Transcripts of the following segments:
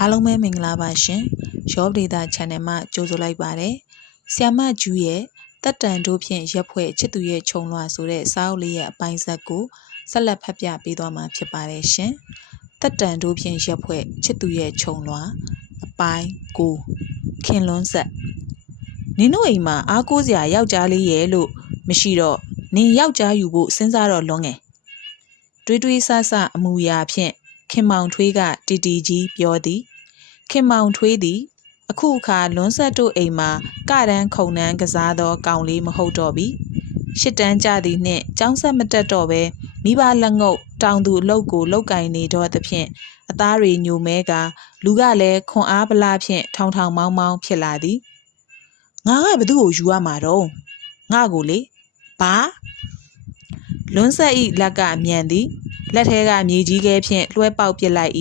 အားလုံးပဲမင်္ဂလာပါရှင်။ Job Data Channel မှာကြိုဆိုလိုက်ပါတယ်။ဆီယမကျူးရဲ့တက်တန်တို့ဖြင့်ရက်ဖွဲ့ချစ်သူရဲ့ခြုံလွှာဆိုတဲ့စာအုပ်လေးရဲ့အပိုင်းဆက်ကိုဆက်လက်ဖတ်ပြပေးသွားမှာဖြစ်ပါတယ်ရှင်။တက်တန်တို့ဖြင့်ရက်ဖွဲ့ချစ်သူရဲ့ခြုံလွှာအပိုင်းကိုခင်လွန်းဆက်နင်တို့အိမ်မှာအားကိုးစရာယောက်ျားလေးရဲ့လို့မရှိတော့နင်ယောက်ျားယူဖို့စဉ်းစားတော့လွန်ငယ်တွေးတွေးဆဆအမူအရာဖြင့်ခင်မောင်ထွေးကတီတီကြီးပြောသည် ခင်မောင်ထွေးသည်အခုအခါလွန်းဆက်တို့အိမ်မှာကရန်ခုံနှန်းကစားသောကောင်လေးမဟုတ်တော့ပြီရှစ်တန်းကြသည်နှင့်ចောင်းဆက်မတက်တော့ပဲမိဘလက်ငုပ်တောင်သူအလုတ်ကိုလောက်ကင်နေတော့သဖြင့်အသားတွေညိုမဲကလူကလည်းခွန်အားပလားဖြင့်ထောင်ထောင်မောင်းမောင်းဖြစ်လာသည်ငါကဘသူ့ကိုယူရမှာတော့ငါကိုလေဘာလွန်းဆက်ဤလက်ကမြန်သည်လက်ထဲကမြေကြီးခဲဖြင့်လွှဲပေါက်ပစ်လိုက်၏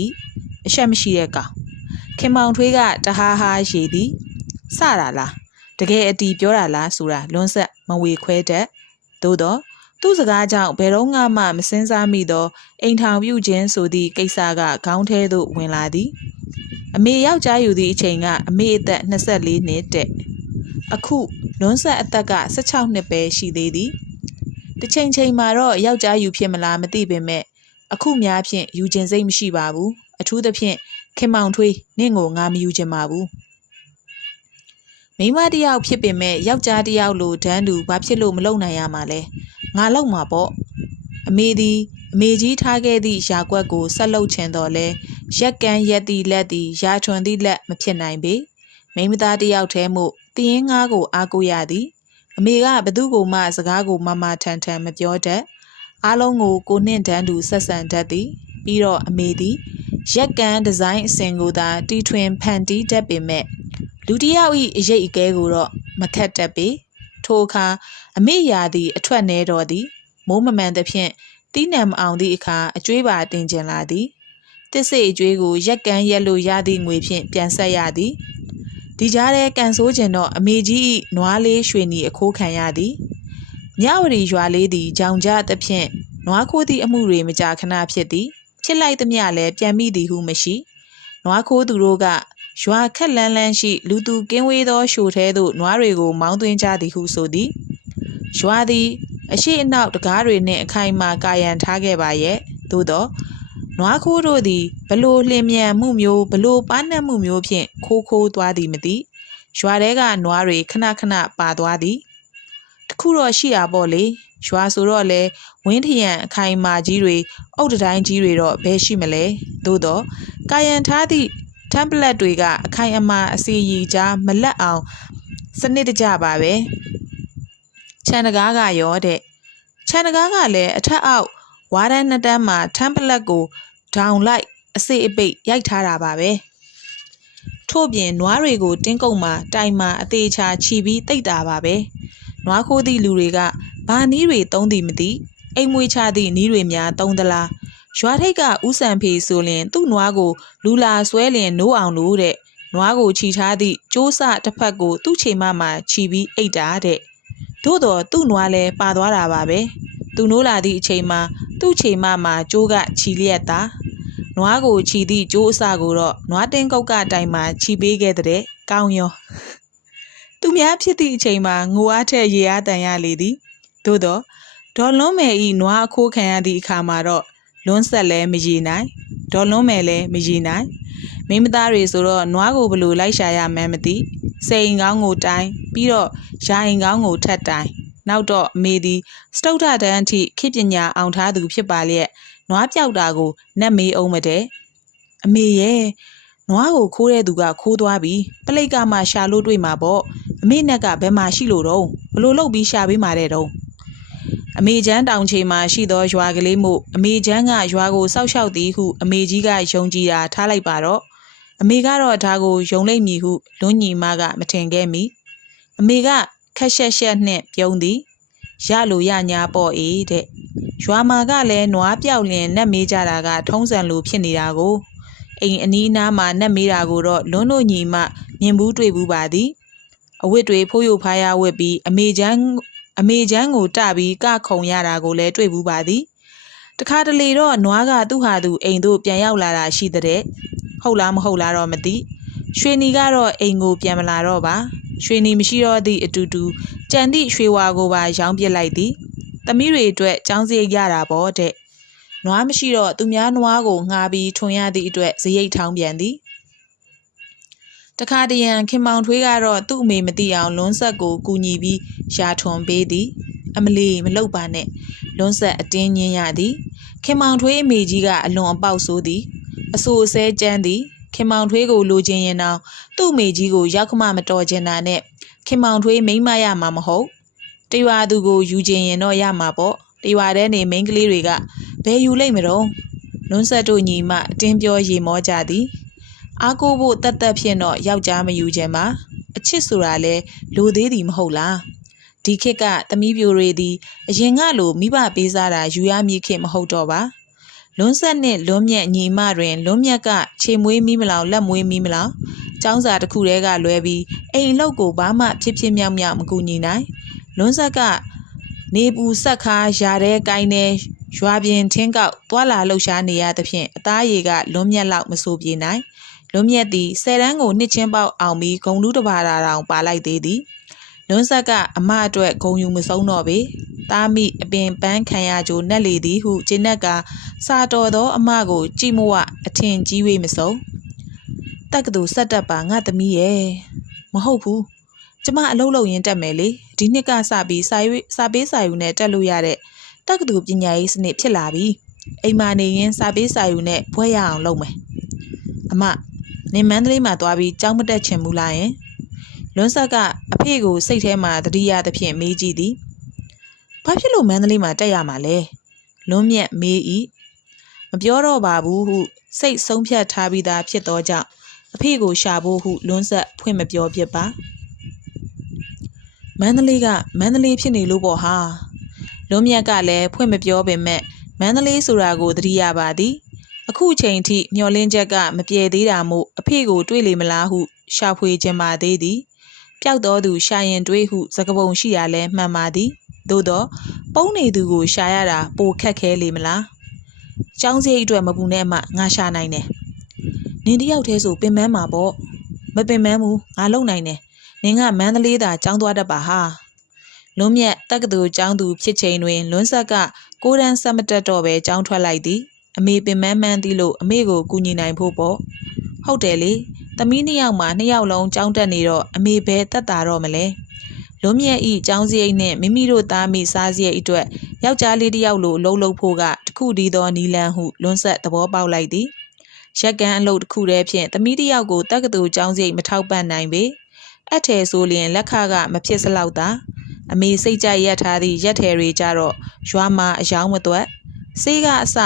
အရှက်မရှိတဲ့ကောင် ခင်မောင်ထွေးကတဟားဟားရေသည်စတာလားတကယ်အတီပြောတာလားဆိုတာလွန်းဆက်မဝေခွဲတတ်သို့တော့သူ့စကားကြောင့်ဘယ်တော့မှမစင်းစားမိသောအိမ်ထောင်ပြုခြင်းဆိုသည့်ကိစ္စကခေါင်းထဲသို့ဝင်လာသည်အမေယောက်ျားယူသည့်အချိန်ကအမေအသက်24နှစ်တဲ့အခုလွန်းဆက်အသက်က16နှစ်ပဲရှိသေးသည်တစ်ချိန်ချိန်မှာတော့ယောက်ျားယူဖြစ်မလားမသိပေမဲ့အခုများဖြင့်ယူခြင်းစိတ်မရှိပါဘူးအထူးသဖြင့် ခင်မောင်ထွေးနင့်ကိုငါမယူခြင်းပါဘူးမိန်းမတစ်ယောက်ဖြစ်ပေမဲ့ယောက်ျားတစ်ယောက်လိုဒန်းတူဘာဖြစ်လို့မလုံနိုင်ရမှာလဲငါလုံမှာပေါ့အမေသည်အမေကြီးထားခဲ့သည့်ယာကွက်ကိုဆက်လုပ်ချင်တော်လဲရက်ကန်းရက်သည့်လက်သည်ရာထွန်သည့်လက်မဖြစ်နိုင်ပေမိန်းမသားတစ်ယောက်တည်းမို့တည်င်းငါးကိုအားကိုးရသည်အမေကဘသူ့ကိုမှစကားကိုမမထန်ထန်မပြောတတ်အားလုံးကိုကိုနှင့်တန်းတူဆက်ဆံတတ်သည်ပြီးတော့အမေသည် ရက်ကန်ဒီဇိုင်းအစဉ်ကိုသာတီထွင်ဖန်တီးတတ်ပေမဲ့လူတစ်ယောက်၏အရေးအကဲကိုတော့မခက်တတ်ပေထိုအခါအမေရာသည်အထွက်နေတော်သည်မိုးမမှန်သဖြင့်တီးနှံမအောင်သည့်အခါအကျွေးပါတင်ကျင်လာသည်တစ်စိတ်အကျွေးကိုရက်ကန်ရက်လို့ရသည့်ငွေဖြင့်ပြန်ဆက်ရသည်ဒီကြားထဲကန်ဆိုးကျင်တော့အမေကြီး၏နွားလေးရွှေနီအခိုးခံရသည်မြဝတီရွာလေးသည်ကြောင်ကြသဖြင့်နွားခိုးသည့်အမှုတွေမကြာခဏဖြစ်သည် ဖြစ်လိုက်သမျှလည်းပြန်မိသည်ဟုမရှိနွားခိုးသူတို့ကရွာခက်လန်းလန်းရှိလူသူကင်းဝေးသောရှိုထဲသို့နွားတွေကိုမောင်းသွင်းကြသည်ဟုဆိုသည်ရွာသည်အရှိအနောက်တကားတွေနှင့်အခိုင်အမာကာယံထားခဲ့ပါရဲ့သို့တော့နွားခိုးတို့သည်ဘလို့လျင်မြန်မှုမျိုးဘလို့ပန်းနှံ့မှုမျိုးဖြင့်ခိုးခိုးသွားသည်မသိရွာထဲကနွားတွေခဏခဏပါသွားသည်တခုတော့ရှိတာပေါ့လေ ရွာဆိုတော့လေဝင်းထရံအခိုင်မာကြီးတွေအုတ်တတိုင်းကြီးတွေတော့ဘယ်ရှိမလဲသို့တော့ကာယံထားသည့် template တွေကအခိုင်အမာအစီရီကြားမလက်အောင်စနစ်တကျပါပဲခြံတကားကရောတဲ့ခြံတကားကလည်းအထက်အောက်ဝါးတန်းနှစ်တန်းမှာ template ကိုဒေါင်လိုက်အစိအပိတ်ရိုက်ထားတာပါပဲထို့ပြင်နွားတွေကိုတင်းကုတ်မှာတိုင်မှာအသေးချာခြီပြီးတိတ်တာပါပဲ နွားခိုးသည့်လူတွေကဘာနီးတွေသုံးသည်မသိအိမ်မွေးချသည့်နီးတွေများသုံးသလားရွာထိတ်ကဥဆန်ဖေဆိုလင် သူ့နွားကို လူလာဆွဲလင်နိုးအောင်လို့တဲ့နွားကိုခြီထားသည့်ကျိုးစတစ်ဖက်ကို သူ့ချိန်မမှာခြီပြီးအိတ်တာတဲ့သို့တော့သူ့နွားလည်းပါသွားတာပါပဲသူနိုးလာသည့်အချိန်မှာသူ့ချိန်မမှာကျိုးကခြီလျက်တာနွားကိုခြီသည့်ကျိုးအစကိုတော့နွားတင်းကုတ်ကတိုင်မှာခြီပေးခဲ့တဲ့ကောင်းရော သူများဖြစ်သည့်အချိန်မှာငိုအားထက်ရေအားတန်ရလေသည်သို့တော့ဒေါ်လွန်းမယ်ဤနွားအခိုးခံရသည့်အခါမှာတော့လွန်းဆက်လည်းမရည်နိုင်ဒေါ်လွန်းမယ်လည်းမရည်နိုင်မိမသားတွေဆိုတော့နွားကိုဘလို့လိုက်ရှာရမှန်းမသိစိန်ကောင်းကိုတိုင်းပြီးတော့ရာအိမ်ကောင်းကိုထက်တိုင်းနောက်တော့အမေသည်စတုထတန်းအထိခေပညာအောင်ထားသူဖြစ်ပါလျက်နွားပြောက်တာကိုနတ်မေးအောင်မတဲ့အမေရဲ့နွားကိုခိုးတဲ့သူကခိုးသွားပြီပလိတ်ကမှရှာလို့တွေ့မှာပေါ့ အမေနဲ့ကဘယ်မှာရှိလို့တော့ဘလို့လုပ်ပြီးရှာပေးမှာတဲ့တော့အမေချမ်းတောင်ချေမှာရှိသောရွာကလေးမို့အမေချမ်းကရွာကိုစောက်ရှောက်သည်ဟုအမေကြီးကယုံကြည်တာထားလိုက်ပါတော့အမေကတော့ဒါကိုယုံလိုက်မည်ဟုလွန်းညီမကမထင်ခဲ့မီအမေကခက်ရှက်ရှက်နှင့်ပြုံးသည်ရလို့ရညာပေါ့အေးတဲ့ရွာမှာကလည်းနွားပြောက်လင်နတ်မေးကြတာကထုံးစံလိုဖြစ်နေတာကိုအိမ်အနီးနားမှာနတ်မေးတာကိုတော့လွန်းတို့ညီမမြင်ဘူးတွေ့ဘူးပါသည် အဝတ်တွေဖိုးယိုဖားရဝတ်ပြီးအမေချမ်းအမေချမ်းကိုတပြီးကခုံရတာကိုလည်းတွေ့ဘူးပါသည်တခါတလေတော့နွားကသူ့ဟာသူအိမ်သို့ပြန်ရောက်လာတာရှိတဲ့ဟုတ်လားမဟုတ်လားတော့မသိရွှေနီကတော့အိမ်ကိုပြန်မလာတော့ပါရွှေနီမရှိတော့သည့်အတူတူကြံသည့်ရွှေဝါကိုပါရောင်းပစ်လိုက်သည်သမီးတွေအတွက်ចောင်းစရိတ်ရတာပေါ့တဲ့နွားမရှိတော့သူများနွားကိုငှားပြီးထွန်ရသည့်အတွက်ဇရိတ်ထောင်းပြန်သည် တခါတရံခင်မောင်ထွေးကတော့သူ့အမေမသိအောင်လွန်းဆက်ကိုကူညီပြီးရာထွန်ပေးသည် အမလီမလုပ်ပါနဲ့လွန်းဆက်အတင်းညင်းရသည် ခင်မောင်ထွေးအမေကြီးကအလွန်အပေါက်ဆိုးသည်အဆူအစဲကြမ်းသည်ခင်မောင်ထွေးကိုလိုချင်ရင်တော့သူ့အမေကြီးကိုရောက်ခမမတော်ချင်တာနဲ့ခင်မောင်ထွေးမိမ့်မရမှာမဟုတ်တရွာသူကိုယူချင်ရင်တော့ရမှာပေါ့တရွာထဲနေမိန်းကလေးတွေကဘယ်ယူလိုက်မတော့လွန်းဆက်တို့ညီမအတင်းပြောရေမောကြသည် အားကိုဖို့တတ်တတ်ဖြင့်တော့ယောက်ျားမယူခြင်းပါအချစ်ဆိုတာလဲလိုသေးသည်မဟုတ်လားဒီခေတ်ကသမီးပြိုတွေသည်အရင်ကလိုမိဘပေးစားတာယူရမည်ခေတ်မဟုတ်တော့ပါလွန်းဆက်နှင့်လွန်းမြတ်ညီမတွင်လွန်းမြတ်ကခြေမွေးမီးမလောင်လက်မွေးမီးမလောင်ចောင်းစာတစ်ခုတည်းကလွဲပြီးအိမ်အလုပ်ကိုဘာမှဖြစ်ဖြစ်မြောက်မြောက်မကူညီနိုင်လွန်းဆက်ကနေပူဆက်ခါရာတဲ့ကိုင်းတဲ့ရွာပြင်ထင်းကောက်သွာလာလှုပ်ရှားနေရသဖြင့်အသားရည်ကလွန်းမြတ်လောက်မဆိုပြေနိုင် လွန်းမြတ်သည်ဆယ်တန်းကိုနှစ်ချင်းပေါက်အောင်ပြီးဂုံလူးတစ်ပါးတာတောင်ပါလိုက်သေးသည်လွန်းဆက်ကအမအတွက်ဂုံယူမဆုံးတော့ပေသားမိအပင်ပန်းခံရကြိုနက်လေသည်ဟုကျင်းနက်ကစာတော်သောအမကို ကြည်မဝအထင်ကြီးဝေးမဆုံးတက်ကတူဆက်တက်ပါငါသမီးရဲ့မဟုတ်ဘူးကျမအလုပ်လုပ်ရင်းတက်မယ်လေဒီနှစ်ကစပြီးစာရွေးစာပေးစာယူနဲ့တက်လို့ရတဲ့တက္ကသိုလ်ပညာရေးစနစ်ဖြစ်လာပြီအိမ်မာနေရင်စာပေးစာယူနဲ့ဘွဲရအောင်လုပ်မယ်အမ နင်မန္တလေးမှာသွားပြီးကြောင်းမတက်ချင်ဘူးလားယင်လွန်းဆက်ကအဖေကိုစိတ်ထဲမှာတတိယသဖြင့်မေးကြည့်သည်ဘာဖြစ်လို့မန္တလေးမှာတက်ရမှာလဲလွန်းမြတ်မေးဤမပြောတော့ပါဘူးဟုစိတ်ဆုံးဖြတ်ထားပြီးသားဖြစ်သောကြောင့်အဖေကိုရှာဖို့ဟုလွန်းဆက်ဖွင့်မပြောဖြစ်ပါမန္တလေးကမန္တလေးဖြစ်နေလို့ပေါ့ဟာလွန်းမြတ်ကလည်းဖွင့်မပြောပေမဲ့မန္တလေးဆိုတာကိုသတိရပါသည် အခုချိန်ထိမျောလင်းချက်ကမပြေသေးတာမို့အဖေကိုတွေးလေမလားဟုရှာဖွေခြင်းပါသေးသည်ပျောက်တော်သူရှာရင်တွေးဟုစကပုံရှိရလဲမှန်ပါသည်သို့တော့ပုံးနေသူကိုရှာရတာပိုခက်ခဲလေမလားကျောင်းစရိတ်အတွက်မပူနဲ့မှငါရှာနိုင်တယ်နင်တယောက်တည်းဆိုပင်ပန်းမှာပေါ့မပင်ပန်းဘူးငါလုံနိုင်တယ်နင်ကမန္တလေးသာကျောင်းသွားတတ်ပါဟာလွန်းမြတ်တက္ကသိုလ်ကျောင်းသူဖြစ်ချိန်တွင်လွန်းဆက်ကကိုရန်ဆက်မတက်တော့ပဲကျောင်းထွက်လိုက်သည် အမေပင်မမှန်းသည်လို့အမေကိုကူညီနိုင်ဖို့ပေါ့ဟုတ်တယ်လေသမီးနှစ်ယောက်မှနှစ်ယောက်လုံးကျောင်းတက်နေတော့အမေပဲတက်တာတော့မလဲလွန်မြတ်ဤကျောင်းစရိတ်နဲ့မိမိတို့သားမိစားစရိတ်အတွက်ယောက်ျားလေးတစ်ယောက်လိုအလုံးလုံးဖို့ကတခုတည်းသောနီလန်ဟုလွန်းဆက်သဘောပေါက်လိုက်သည်ရက်ကန်အလုပ်တစ်ခုတည်းဖြင့်သမီးတစ်ယောက်ကိုတက္ကသိုလ်ကျောင်းစရိတ်မထောက်ပံ့နိုင်ပေအထယ်ဆိုလျင်လက်ခကမဖြစ်စလောက်သာအမေစိတ်ကြိုက်ရက်ထားသည့်ရက်ထယ်တွေကြတော့ရွာမှာအယောင်မသွက် စေးကအစ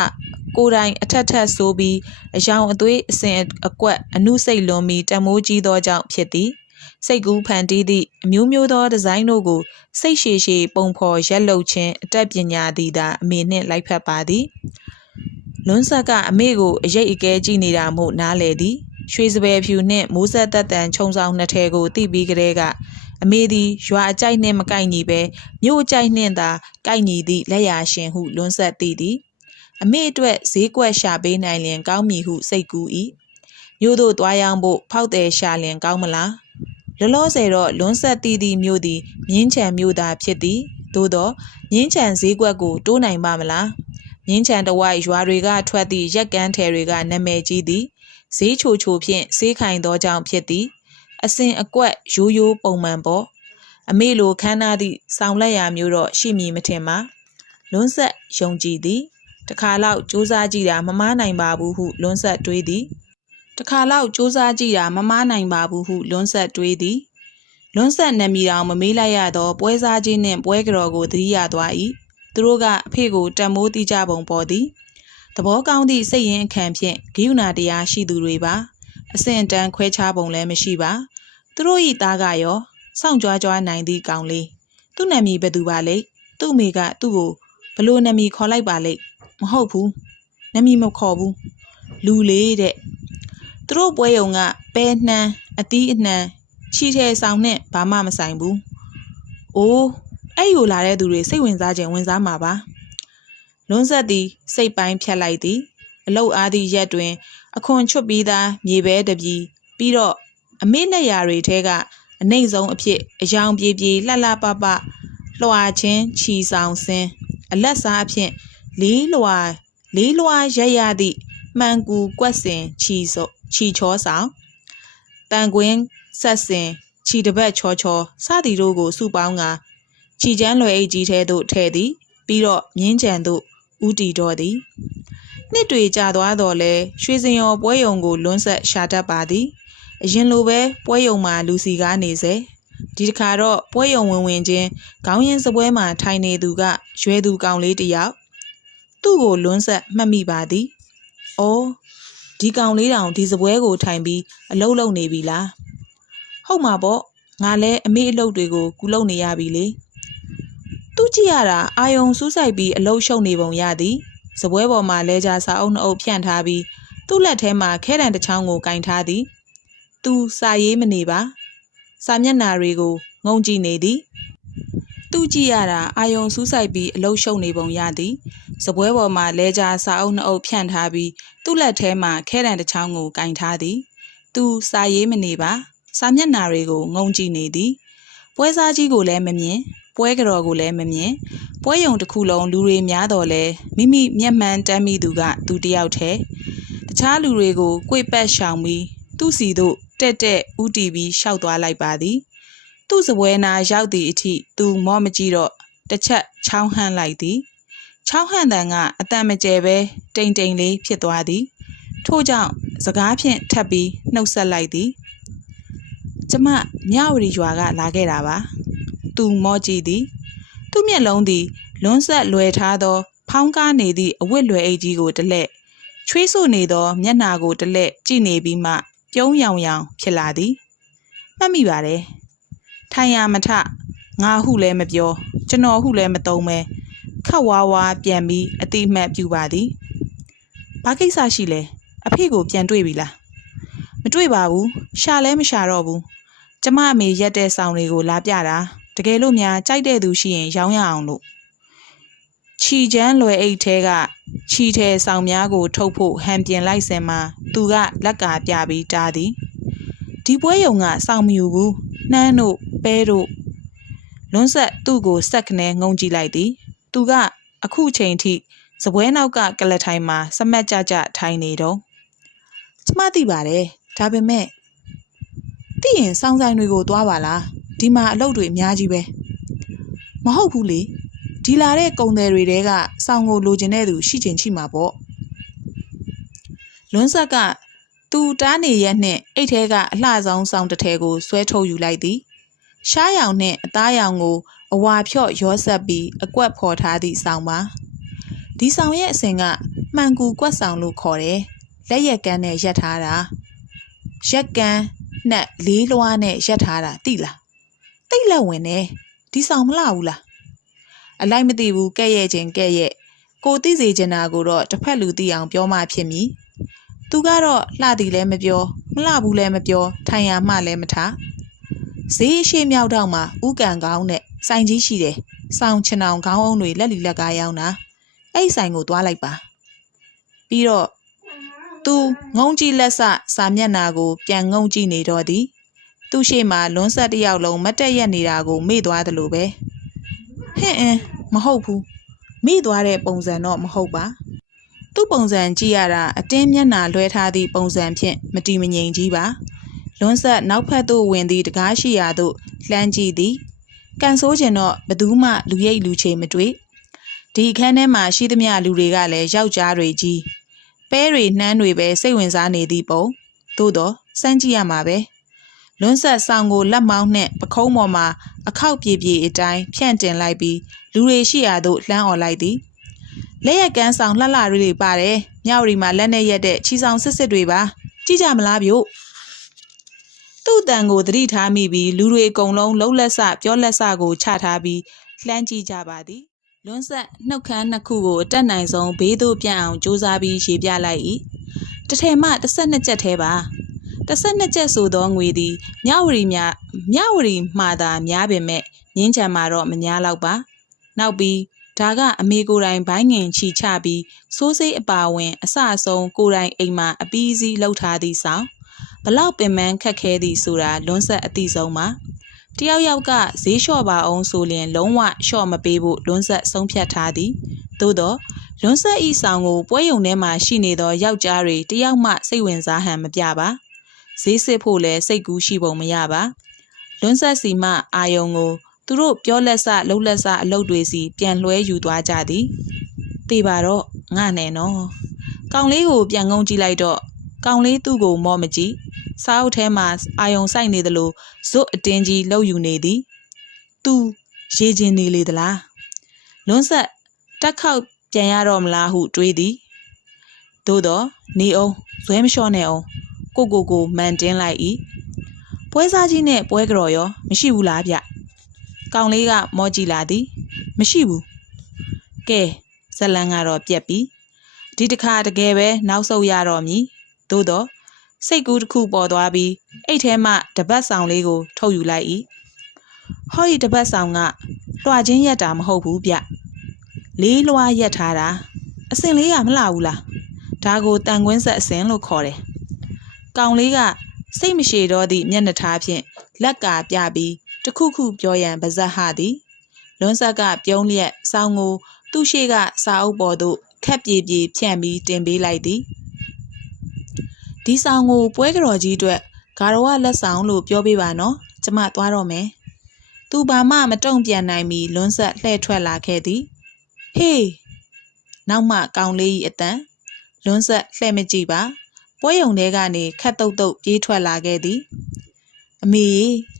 ကိုယ်တိုင်အထက်ထက်ဆိုပြီးအယောင်အသွေးအစင်အကွက်အနုစိတ်လွန်ပြီးတမိုးကြီးသောကြောင့်ဖြစ်သည်စိတ်ကူးဖန်တီးသည့်အမျိုးမျိုးသောဒီဇိုင်းတို့ကိုစိတ်ရှည်ရှည်ပုံဖော်ရက်လုပ်ခြင်းအတတ်ပညာသည်သာအမေနှင့်လိုက်ဖက်ပါသည်လွန်းဆက်ကအမေကိုအရိတ်အကဲကြည့်နေတာမို့နားလေသည်ရွှေစပယ်ဖြူနှင့်မိုးဆက်သက်တန်ခြုံဆောင်နှစ်ထဲကိုတိပြီးကလေးက အမေသည်ရွာအကြိုက်နှင့်မကိုက်ညီပဲမြို့အကြိုက်နှင့်သာကိုက်ညီသည့်လက်ရာရှင်ဟုလွန်းဆက်သိသည်အမေအတွက်ဈေးကွက်ရှာပေးနိုင်လျင်ကောင်းမည်ဟုစိတ်ကူး၏မြို့သို့သွားရောက်ဖို့ဖောက်တယ်ရှာလျင်ကောင်းမလားလောလောဆယ်တော့လွန်းဆက်တီးသည့်မြို့သည်မြင်းချံမြို့သားဖြစ်သည်သို့တော့မြင်းချံဈေးကွက်ကိုတိုးနိုင်ပါမလားမြင်းချံတဝိုက်ရွာတွေကထွက်သည့်ရက်ကန်းထယ်တွေကနာမည်ကြီးသည်ဈေးချိုချိုဖြင့်ဈေးခိုင်သောကြောင့်ဖြစ်သည် အစဉ်အကွက်ရိုးရိုးပုံမှန်ပေါ့အမေလိုခမ်းနားသည့်ဆောင်းလက်ရာမျိုးတော့ရှိမည်မထင်ပါလွန်းဆက်ယုံကြည်သည်တခါလောက်စူးစမ်းကြည့်တာမမားနိုင်ပါဘူးဟုလွန်းဆက်တွေးသည်တခါလောက်စူးစမ်းကြည့်တာမမားနိုင်ပါဘူးဟုလွန်းဆက်တွေးသည်လွန်းဆက်နမီတော်မမေးလိုက်ရတော့ပွဲစားချင်းနှင့်ပွဲကြော်ကိုသတိရသွား၏သူတို့ကအဖေကိုတံမိုးတိကြပုံပေါ်သည်သဘောကောင်းသည့်စိတ်ရင်းအခန့်ဖြင့်ဂိယူနာတရားရှိသူတွေပါ အဆင့်တန်းခွဲခြားပုံလည်းမရှိပါသူတို့ဤသားကရောစောင့်ကြွားကြွားနိုင်သည့်ကောင်လေးသူ့နာမည်ဘယ်သူပါလဲသူ့အမေကသူ့ကိုဘလို့နာမည်ခေါ်လိုက်ပါလိမ့်မဟုတ်ဘူးနာမည်မခေါ်ဘူးလူလေးတဲ့သူတို့ပွဲယုံကပဲနှမ်းအတီးအနှံချီထဲဆောင်နဲ့ဘာမှမဆိုင်ဘူးအိုးအဲ့ယူလာတဲ့သူတွေစိတ်ဝင်စားခြင်းဝင်စားမှာပါလွန်းဆက်သည်စိတ်ပိုင်းဖြတ်လိုက်သည်အလုတ်အားသည့်ရက်တွင် အခွန်ချွတ်ပြီးသားမြေပဲတပြီပြီးတော့အမေလက်ရာတွေထဲကအနှိမ့်ဆုံးအဖြစ်အယောင်ပြေပြေလှလှပပလွှာချင်းခြီဆောင်စင်းအလက်စားအဖြစ်လေးလွှာလေးလွှာရက်ရသည့်မှန်ကူကွက်စင်ခြီစောခြီချောဆောင်တန်ကွင်းဆက်စင်ခြီတပတ်ချောချောစသည်တို့ကိုစုပေါင်းကခြီချမ်းလွယ်အိတ်ကြီးထဲသို့ထည့်သည် ပြီးတော့မြင်းကြံသို့ဥတီတော်သည် နှစ်တွေကြာသွားတော့လဲရွှေစင်ရောပွဲယုံကိုလွန်းဆက်ရှာတတ်ပါသည်အရင်လိုပဲပွဲယုံမှာလူစီကားနေစေဒီတစ်ခါတော့ပွဲယုံဝင်ဝင်ချင်းခေါင်းရင်းစပွဲမှာထိုင်နေသူကရွယ်သူကောင်လေးတစ်ယောက်သူ့ကိုလွန်းဆက်မှတ်မိပါသည်။အော်ဒီကောင်လေးတောင်ဒီစပွဲကိုထိုင်ပြီးအလုတ်လုံနေပြီလား။ဟုတ်မှာပေါ့ငါလဲအမေအလုပ်တွေကိုကူလုံနေရပြီလေ။သူကြည့်ရတာအာယုံစူးဆိုင်ပြီးအလုတ်ရှုံနေပုံရသည်။ စပွဲပေါ်မှာလဲကြစာအုပ်နှအုပ်ဖြန့်ထားပြီးသူ့လက်ထဲမှာခဲတံတစ်ချောင်းကိုကင်ထားသည်။သူစာရေးမနေပါ။စာမျက်နှာတွေကိုငုံကြည့်နေသည်။သူကြည့်ရတာအာယုံစူးဆိုင်ပြီးအလုတ်ရှုံနေပုံရသည်။စပွဲပေါ်မှာလဲကြစာအုပ်နှအုပ်ဖြန့်ထားပြီးသူ့လက်ထဲမှာခဲတံတစ်ချောင်းကိုကင်ထားသည်။သူစာရေးမနေပါ။စာမျက်နှာတွေကိုငုံကြည့်နေသည်။ပွဲစားကြီးကိုလည်းမမြင်။ ပွဲကြော်ကိုလည်းမမြင်။ပွဲယုံတစ်ခုလုံးလူတွေများတော့လဲမိမိမျက်မှန်တမ်းမိသူကသူတယောက်တည်းတခြားလူတွေကိုကြွေပတ်ရှောင်ပြီးသူ့စီတို့တက်တက်ဥတီပြီးရှောက်သွားလိုက်ပါသည်သူ့စပွဲနာရောက်သည့်အထိသူမော့မကြည့်တော့တစ်ချက်ချောင်းဟန့်လိုက်သည်ချောင်းဟန့်တန်ကအတန်မကျဲပဲတိမ်တိမ်လေးဖြစ်သွားသည်ထို့ကြောင့်စကားဖြင့်ထပ်ပြီးနှုတ်ဆက်လိုက်သည်ကျမမြဝတီရွာကလာခဲ့တာပါ သူမော့ကြည့်သည်သူ့မျက်လုံးသည်လွန်းဆက်လွယ်ထားသော ဖောင်းကားနေသည့်အဝတ်လွယ်အိတ်ကြီးကိုတလက်ချွေးဆို့နေသော မျက်နာကိုတလက်ကြည့်နေပြီးမှပြုံးရောင်ရောင်ဖြစ်လာသည်မှတ်မိပါတယ်ထိုင်ရမထငါဟုလည်းမပြောကျွန်တော်ဟုလည်းမသုံးပဲခတ်ဝါးဝါပြန်ပြီးအတိအမှတ်ပြုပါသည်ဘာကိစ္စရှိလဲအဖေကိုပြန်တွေ့ပြီလားမတွေ့ပါဘူးရှာလဲမရှာတော့ဘူးကျမအမေရက်တဲ့ဆောင်တွေကိုလာပြတာတကယ်လို့များကြိုက်တဲ့သူရှိရင်ရောင်းရအောင်လို့ခြီချမ်းလွယ်အိတ်ထဲကခြီထဲဆောင်များကို ထုတ်ဖို့ဟန်ပြင်လိုက်စင်မှာသူကလက်ကာပြပြီးတားသည်ဒီပွဲယုံကစောင့်မယူဘူးနှမ်းတို့ပဲတို့လွန်းဆက်သူ့ကိုစက်ခနဲငုံကြည့်လိုက်သည်သူကအခုချိန်ထိစပွဲနောက်ကကလထိုင်မှာစမတ်ကြကြထိုင်နေတော့ကျမသိပါတယ်ဒါပေမဲ့သိရင်စောင်းဆိုင်တွေကိုသွားပါလား ဒီမှာအလုပ်တွေအများကြီးပဲမဟုတ်ဘူးလေဒီလာတဲ့ကုံတယ်တွေတဲကစောင်းကိုလိုချင်တဲ့သူရှိချင်ရှိမှာပေါ့လွန်းဆက်ကသူတားနေရက်နှင့်အိတ်ထဲကအလှဆောင်ဆောင်တစ်ထည်ကိုဆွဲထုတ်ယူလိုက်သည်ရှားရောင်နှင့်အသားရောင်ကိုအဝါဖြော့ရောဆက်ပြီးအကွက်ဖော်ထားသည့်ဆောင်ပါဒီဆောင်ရဲ့အစဉ်ကမှန်ကူကွက်ဆောင်လို့ခေါ်တယ်လက်ရက်ကန်းနဲ့ရက်ထားတာရက်ကန်းနှက်လေးလွှားနဲ့ရက်ထားတာသိလား တိတ်လက်ဝင်နေဒီဆောင်မလှဘူးလားအလိုက်မသိဘူးကဲ့ရဲ့ချင်းကဲ့ရဲ့ကိုသိစေချင်တာကိုတော့တစ်ဖက်လူသိအောင်ပြောမှဖြစ်မည်သူကတော့လှသည်လည်းမပြောမလှဘူးလည်းမပြောထိုင်ရမှလည်းမထားဈေးရှိမြောက်တော့မှဥကန်ကောင်းနဲ့စိုင်ကြီးရှိတယ်ဆောင်းချင်အောင်ခေါင်းအုံးတွေလက်လီလက်ကားရောင်းတာအဲ့ဒီဆိုင်ကိုသွားလိုက်ပါပြီးတော့သူငုံကြည့်လက်ဆစာမျက်နာကို ပြန်ငုံကြည့်နေတော့သည် သူ့ရှိမှလွန်းဆက်တစ်ယောက်လုံးမတ်တက်ရက်နေတာကိုမေ့သွားတယ်လို့ပဲဟင့်အင်းမဟုတ်ဘူးမိသွားတဲ့ပုံစံတော့မဟုတ်ပါသူ့ပုံစံကြည့်ရတာအတင်းမျက်နှာလွှဲထားသည့်ပုံစံဖြင့်မတီမငိမ်ကြီးပါလွန်းဆက်နောက်ဖက်သို့ဝင်သည့်တကားရှိရာသို့လှမ်းကြည့်သည်ကန်ဆိုးကျင်တော့ဘသူမှလူရိပ်လူချေမတွေ့ဒီအခန်းထဲမှာရှိသမျှလူတွေကလည်းယောက်ျားတွေကြီးပဲတွေနှမ်းတွေပဲစိတ်ဝင်စားနေသည့်ပုံသို့တော့စမ်းကြည့်ရမှာပဲ လွန်းဆက်ဆောင်ကိုလက်မောင်းနှင့်ပခုံးပေါ်မှာအခောက်ပြေပြေအတိုင်းဖြန့်တင်လိုက်ပြီးလူတွေရှိရာသို့လှမ်းអော်လိုက်သည်လက်ရက်ကန်းဆောင်လှလှတွေပါတယ်မြောက်ရီမှာလက်နဲ့ရက်တဲ့ချီဆောင်စစ်စစ်တွေပါကြည့်ကြမလားဗျို့သူ့တန်ကိုသတိထားမိပြီးလူတွေအကုန်လုံးလှုပ်လက်ဆပြောလက်ဆကိုချထားပြီးလှမ်းကြည့်ကြပါသည်လွန်းဆက်နှုတ်ခမ်းနှစ်ခုကိုအတက်နိုင်ဆုံးဘေးသို့ပြန့်အောင်ကြိုးစားပြီးရေပြလိုက်၏တစ်ထည်မှတစ်ဆက်နှစ်ချက်သေးပါ တစ်ဆက်နှစ်ချက်ဆိုသောငွေသည်မြဝရီမြမြဝရီမှာသာများပေမဲ့ငင်းချံမှာတော့မများတော့ပါနောက်ပြီးဒါကအမေကိုယ်တိုင်ဘိုင်းငင်ချီချပြီးစိုးစိတ်အပါဝင် အစအဆုံးကိုယ်တိုင်အိမ်မှာအပီးစီးလှုပ်ထားသည့်ဆောင်ဘလောက်ပင်ပန်းခက်ခဲသည်ဆိုတာလွန်းဆက်အသိဆုံးပါတယောက်ယောက်ကဈေးလျှော့ပါအောင်ဆိုလျင်လုံးဝလျှော့မပေးဖို့လွန်းဆက်ဆုံးဖြတ်ထားသည်သို့တော့လွန်းဆက်ဤဆောင်ကိုပွဲယုံထဲမှာရှိနေသောယောက်ျားတွေတယောက်မှစိတ်ဝင်စားဟန်မပြပါ ဈေးစစ်ဖို့လည်းစိတ်ကူးရှိပုံမရပါလွန်းဆက်စီမှအာယုံကိုသူတို့ပြောလက်စလှုပ်လက်စအလုပ်တွေစီပြန်လွှဲယူသွားကြသည်တေပါတော့ငါနဲ့နော်ကောင်လေးကိုပြန်ငုံကြည့်လိုက်တော့ကောင်လေးသူ့ကိုမော့မကြည့်စားအုပ်ထဲမှာအာယုံဆိုင်နေသလိုဇွတ်အတင်းကြီးလှုပ်ယူနေသည်သူရေချင်နေလေသလားလွန်းဆက်တက်ခောက်ပြန်ရတော့မလားဟုတွေးသည်သို့တော့နေအောင်ဇွဲမလျှော့နဲ့အောင် ကိုကိုကိုမန်တင်းလိုက်၏ပွဲစားကြီးနဲ့ပွဲကြော်ရော မရှိဘူးလားဗျကောင်လေးကမော့ကြည့်လာသည် မရှိဘူးကဲဇလန်ကတော့ပြက်ပြီဒီတစ်ခါတကယ်ပဲနောက်ဆုတ်ရတော့မည်သို့တော့စိတ်ကူးတစ်ခုပေါ်သွားပြီးအိတ်ထဲမှတပတ်ဆောင်လေးကို ထုတ်ယူလိုက်၏ဟောဒီတပတ်ဆောင်ကလွှာချင်းရက်တာမဟုတ်ဘူးဗျလေးလွှာရက်ထားတာအစင်လေးကမလှဘူးလားဒါကိုတန်ကွင်းဆက်အစင်လို့ခေါ်တယ် ကောင်လေးကစိတ်မရှိတော့သည့်မျက်နှာထားဖြင့်လက်ကပြပြီးတခုခုပြောရန်ပါဇက်ဟသည်လွန်းဆက်ကပြုံးလျက်စောင်းကိုသူ့ရှိကစာအုပ်ပေါ်သို့ခက်ပြေပြေဖြန့်ပြီးတင်ပေးလိုက်သည်ဒီဆောင်ကိုပွဲကြော်ကြီးအတွက်ဂါရဝလက်ဆောင်လို့ပြောပေးပါနော်ကျမသွားတော့မယ်သူဘာမှမတုံ့ပြန်နိုင်မီလွန်းဆက်လှဲ့ထွက်လာခဲ့သည်ဟေးနောက်မှကောင်းလေး၏အတန်လွန်းဆက်လှဲ့မကြည့်ပါ ပွဲယုံထဲကနေခတ်တုတ်တုတ်ပြေးထွက်လာခဲ့သည်အမေ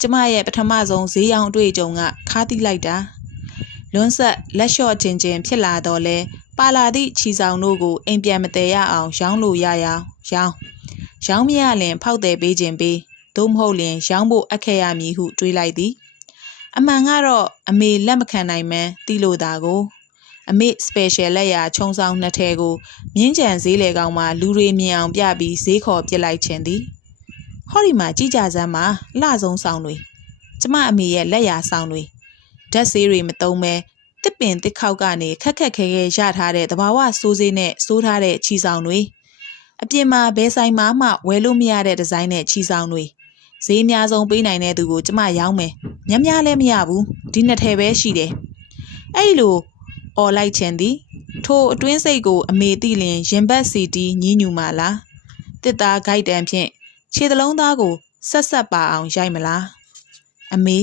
ကျမရဲ့ပထမဆုံးဈေးရောင်းအတွေ့အကြုံကခါးတိလိုက်တာလွန်းဆက်လက်လျှော့ချင်းချင်းဖြစ်လာတော့လဲပါလာသည့်ခြီဆောင်တို့ကိုအိမ်ပြန်မတည်ရအောင်ရောင်းလို့ရရအောင်ရောင်းရောင်းမရလင်ဖောက်တယ်ပေးခြင်းပေးသို့မဟုတ်လင်ရောင်းဖို့အပ်ခဲ့ရမည်ဟုတွေးလိုက်သည်အမှန်ကတော့အမေလက်မခံနိုင်မှန်းတီးလို့တာကို အမေ special လက်ရာခြုံဆောင်နှစ်ထဲကိုမြင်းကြံဈေးလေကောင်မှာလူတွေမြင်အောင်ပြပြီးဈေးခေါ်ပြစ်လိုက်ခြင်းသည်ဟောဒီမှာကြည်ကြစမ်းမှာလှဆုံးဆောင်တွေကျမအမေရဲ့လက်ရာဆောင်တွေဓာတ်ဆေးတွေမတုံးမဲတစ်ပင်တစ်ခေါက်ကနေခက်ခက်ခဲခဲရထားတဲ့တဘာဝစိုးစေးနဲ့စိုးထားတဲ့ချီဆောင်တွေအပြင်မှာဘဲဆိုင်မှာမှဝယ်လို့မရတဲ့ဒီဇိုင်းနဲ့ချီဆောင်တွေဈေးအများဆုံးပေးနိုင်တဲ့သူကိုကျမရောင်းမယ်ညများလည်းမရဘူးဒီနှစ်ထည်ပဲရှိတယ်အဲ့လို អော်လိုက်ခြင်းသည် ထိုအတွင်းစိတ်ကို အမေသိလျင်ရင်ဘတ်စီတီးညင်းညူမာလားတစ်သားဂိုက်တန်ဖြင့်ခြေသလုံးသားကိုဆက်ဆက်ပါအောင်ရိုက်မလားအမေ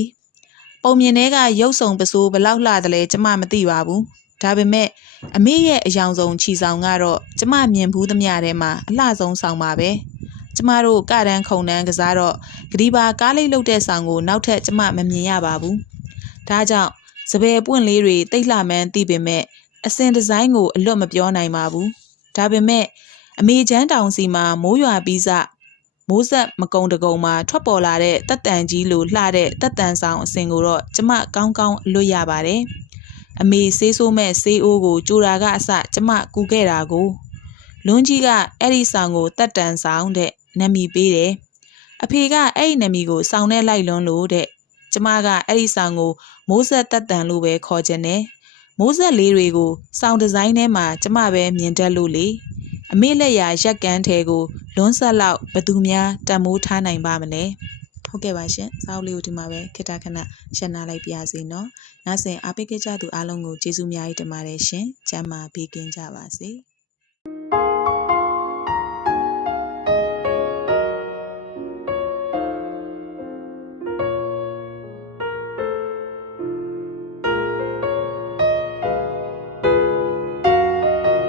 ပုံမြင်ထဲကရုပ်ဆောင်ပစိုးဘလောက်လှတယ်လဲကျမမသိပါဘူးဒါပေမဲ့အမေရဲ့အယောင်ဆုံးခြီဆောင်ကတော့ကျမမြင်ဘူးသမျှထဲမှာအလှဆုံးဆောင်ပါပဲကျမတို့ကတန်းခုံတန်းကစားတော့ဂဒီပါကားလေးလုတ်တဲ့ဆောင်ကိုနောက်ထပ်ကျမမမြင်ရပါဘူးဒါကြောင့် စပယ်ပွင့်လေးတွေတိတ်လှမှန်းသိပေမဲ့အစင်ဒီဇိုင်းကိုအလွတ်မပြောနိုင်ပါဘူးဒါပေမဲ့အမေချမ်းတောင်စီမှာမိုးရွာပြီးစမိုးဆက်မကုံတကုံမှာထွက်ပေါ်လာတဲ့တက်တန်ကြီးလိုလှတဲ့တက်တန်ဆောင်အစင်ကိုတော့ကျမကောင်းကောင်းအလွတ်ရပါတယ်။အမေဆေးဆိုးမဲ့ဆေးအိုးကိုကြိုတာကအစကျမကူခဲ့တာကိုလွန်းကြီးကအဲ့ဒီဆောင်ကိုတက်တန်ဆောင်တဲ့နမီပေးတယ်။အဖေကအဲ့ဒီနမီကိုဆောင်နဲ့လိုက်လွန်းလို့တဲ့ ကျမကအဲ့ဒီဆောင်ကိုမိုးဆက်တက်တန်လို့ပဲခေါ်ခြင်းနဲ့မိုးဆက်လေးတွေကိုစောင်းဒီဇိုင်းထဲမှာကျမပဲမြင်တတ်လို့လေအမေလက်ရာရက်ကန်းထဲကိုလွန်းဆက်လောက်ဘသူများတံမိုးထားနိုင်ပါမလဲဟုတ်ကဲ့ပါရှင်စာအုပ်လေးကိုဒီမှာပဲခေတ္တခဏရှင်းနာလိုက်ပါရစေနော်နောက်ဆင်အားပေးကြသူအားလုံးကိုကျေးဇူးများကြီးတင်ပါတယ်ရှင်ကျမ်းမာပေးကင်းကြပါစေ